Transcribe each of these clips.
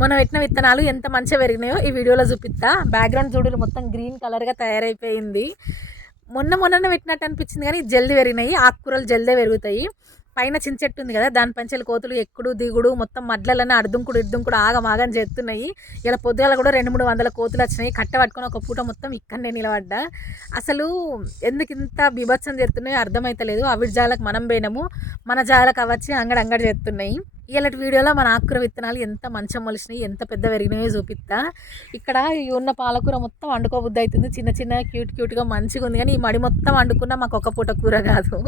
మనం పెట్టిన విత్తనాలు ఎంత మంచిగా పెరిగినాయో ఈ వీడియోలో చూపిస్తా. బ్యాక్గ్రౌండ్ చూడరు మొత్తం గ్రీన్ కలర్గా తయారైపోయింది. మొన్ననే పెట్టినట్టు అనిపించింది కానీ జల్దీ పెరిగినాయి. ఆకుకూరలు జల్దే పెరుగుతాయి. పైన చిన్న చెట్టు ఉంది కదా, దాని పంచెలు కోతులు ఎక్కుడు దిగుడు మొత్తం మడ్లలోనే ఇద్దుంకుడు ఆగమాగం చేస్తున్నాయి. ఇలా పొద్దుగాల కూడా 200-300 కోతులు వచ్చినాయి. కట్ట పట్టుకొని ఒక పూట మొత్తం ఇక్కడనే నిలబడ్డా. అసలు ఎందుకు ఇంత బీభత్సం చేస్తున్నాయో అర్థమైతలేదు. అవి జాలకు మనం పోయినాము, మన జాలకు అవచ్చి అంగడి చేస్తున్నాయి. ఇలాంటి వీడియోలో మన ఆకుకూర విత్తనాలు ఎంత మంచిగా మొలిసినాయి, ఎంత పెద్ద పెరిగినాయో చూపిస్తా. ఇక్కడ ఉన్న పాలకూర మొత్తం వండుకోబుద్ధి అవుతుంది. చిన్న క్యూట్గా మంచిగా ఉంది. కానీ ఈ మడి మొత్తం వండుకున్నా మాకు ఒక పూట కూర కాదు,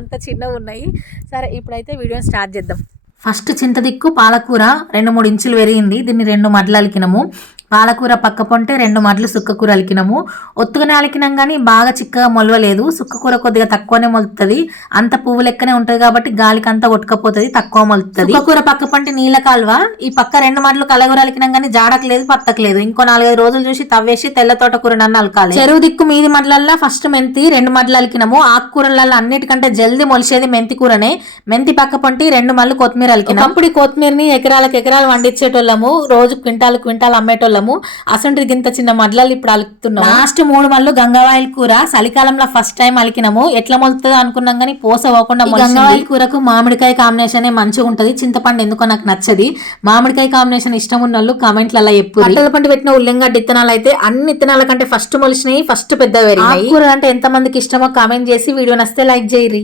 అంత చిన్నగా ఉన్నాయి. సరే ఇప్పుడైతే వీడియోని స్టార్ట్ చేద్దాం. ఫస్ట్ చింతదిక్కు పాలకూర 2-3 ఇంచులు పెరిగింది. దీన్ని 2 మడ్లు అలికినాము. పాలకూర పక్క పొంటే 2 మడ్లు సుక్కకూర అలికినాము. ఒత్తుగానే అలికినాం కానీ బాగా చిక్కగా మొలవలేదు. సుక్కకూర కొద్దిగా తక్కువనే మొలుతుంది. అంత పువ్వు లెక్కనే ఉంటుంది కాబట్టి గాలికి అంతా కొట్టుకపోతుంది, తక్కువ మొలుతుంది. సుక్కకూర పక్క పొంటే నీళ్ళ కాలువ. ఈ పక్క 2 మడ్లు కలగూర అలికినాం కానీ జాడకలేదు, పత్తకలేదు. ఇంకో 4-5 రోజులు చూసి తవ్వేసి తెల్ల తోటకూర నన్ను అలకాలి. చెరువు దిక్కు మీది మడ్లల్లా ఫస్ట్ మెంతి 2 మడ్లు అలికినాము. ఆకుకూరలలో అన్నిటికంటే జల్దీ మొలిసేది మెంతి కూరనే. మెంతి పక్క పొంటి 2 మడ్లు కొత్తిమీర అలికినాం. అప్పుడు ఈ కొత్తిమీరని ఎకరాలు వండించేటోళ్ళము, రోజు క్వింటాల్ అమ్మేటోళ్ళము. అసంటి గింత చిన్న మడ్లలు ఇప్పుడు అలుకుతున్నాం. లాస్ట్ 3 మడ్లు గంగవాయిల్ కూర చలికాలంలో ఫస్ట్ టైం అలికినాము. ఎట్లా మొలుతుందో అనుకున్నాం కానీ పోస పోకుండా. గంగవాయిల్ కూరకు మామిడికాయ కాంబినేషన్ మంచిగా ఉంటది. చింతపండు ఎందుకో నాకు నచ్చది. మామిడికాయ కాంబినేషన్ ఇష్టం ఉన్న వాళ్ళు కామెంట్లలో ఎప్పుడు. అట్టల పంట పెట్టిన ఉల్లిగడ్డ విత్తనాలు అయితే అన్ని విత్తనాల కంటే ఫస్ట్ మొలిసినాయి, ఫస్ట్ పెద్ద పెరిగినాయి. కూర అంటే ఎంత మందికి ఇష్టమో కామెంట్ చేసి వీడియో నచ్చితే లైక్ చేయరి.